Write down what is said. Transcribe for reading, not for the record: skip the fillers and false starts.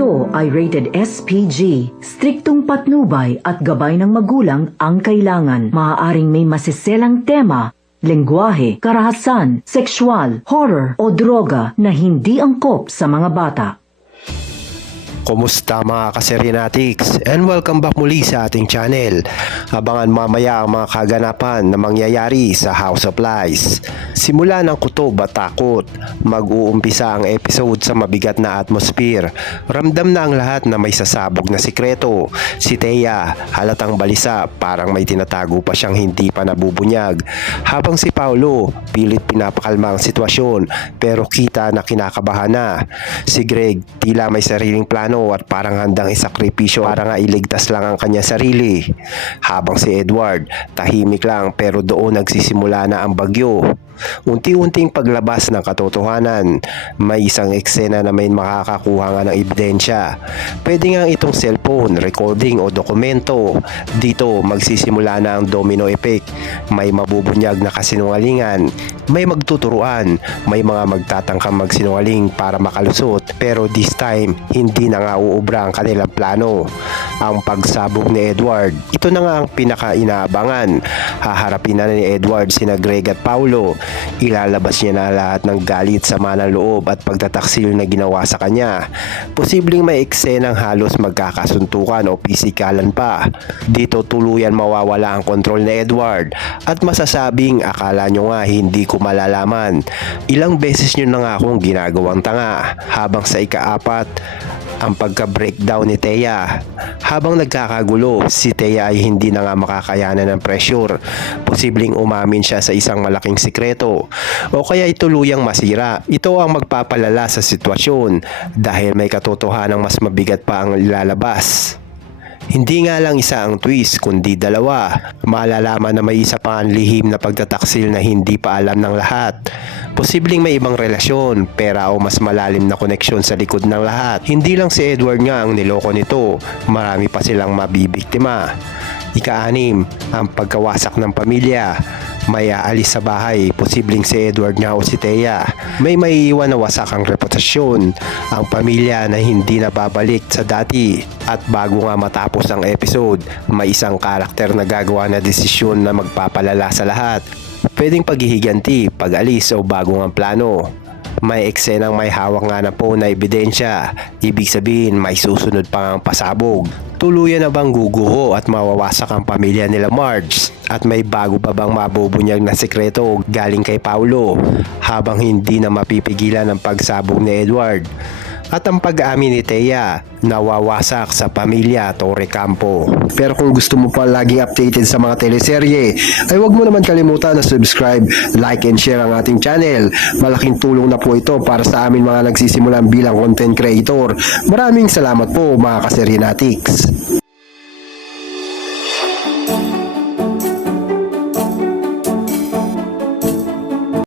Ito ay rated SPG. Striktong patnubay at gabay ng magulang ang kailangan. Maaaring may masiselang tema, lengguwahe, karahasan, sexual, horror o droga na hindi angkop sa mga bata. Kumusta mga ka-Serenatics, and welcome back muli sa ating channel. Abangan mamaya ang mga kaganapan na mangyayari sa House of Lies. Simula ng kutob at takot, mag-uumpisa ang episode sa mabigat na atmosphere. Ramdam na ang lahat na may sasabog na sikreto. Si Thea, halatang balisa, parang may tinatago pa siyang hindi pa nabubunyag. Habang si Paulo, pilit pinapakalma ang sitwasyon, pero kita na kinakabahan na. Si Greg, tila may sariling plano at parang handang isakripisyo para nga iligtas lang ang kanya sarili. Habang si Edward, tahimik lang pero doon nagsisimula na ang bagyo. Unti-unting paglabas ng katotohanan, may isang eksena na may makakakuha nga ng ebidensya. Pwede nga itong cellphone, recording o dokumento. Dito magsisimula na ang domino effect. May mabubunyag na kasinungalingan, may magtuturuan, may mga magtatangkang magsinungaling para makalusot, pero this time hindi na nga uubra ang kanilang plano. Ang pagsabog ni Edward, ito na nga ang pinaka-inaabangan. Haharapin na ni Edward sina Greg at Paulo. Ilalabas niya na lahat ng galit, sama ng loob at pagtataksil na ginawa sa kanya. Posibleng may eksenang halos magkakasuntukan o pisikalan pa. Dito tuluyan mawawala ang kontrol ni Edward at masasabing akala nyo nga hindi ko malalaman. Ilang beses nyo na nga akong ginagawang tanga. Habang sa ika-4, ang pagka-breakdown ni Thea. Habang nagkakagulo, si Thea ay hindi na nga makakayanan ng pressure. Posibleng umamin siya sa isang malaking sikreto o kaya ituluyang masira. Ito ang magpapalala sa sitwasyon dahil may katotohanang mas mabigat pa ang ilalabas. Hindi nga lang isa ang twist kundi dalawa. Malalaman na may isa pa ang lihim na pagtataksil na hindi pa alam ng lahat. Posibleng may ibang relasyon, pera o mas malalim na koneksyon sa likod ng lahat. Hindi lang si Edward nga ang niloko nito, marami pa silang mabibiktima. Ika-6, ang pagkawasak ng pamilya. May aalis sa bahay, posibleng si Edward nga o si Thea. May maiiwan na wasak ang reputasyon, ang pamilya na hindi na babalik sa dati. At bago nga matapos ang episode, may isang karakter na gagawa na desisyon na magpapalala sa lahat. Pwedeng paghihiganti, pag-alis o bagong ang plano. May eksenang may hawak nga na po na ebidensya, ibig sabihin may susunod pa ang pasabog. Tuluyan na bang guguho at mawawasak ang pamilya nila Marge? At may bago pa bang mabubunyag na sekreto galing kay Paulo habang hindi na mapipigilan ang pagsabog ni Edward? At ang pag-aamin ni Thea, nawawasak sa pamilya Torre Campo. Pero kung gusto mo pa laging updated sa mga teleserye, ay huwag mo naman kalimutan na subscribe, like and share ang ating channel. Malaking tulong na po ito para sa amin mga nagsisimulan bilang content creator. Maraming salamat po mga ka-Serenatics.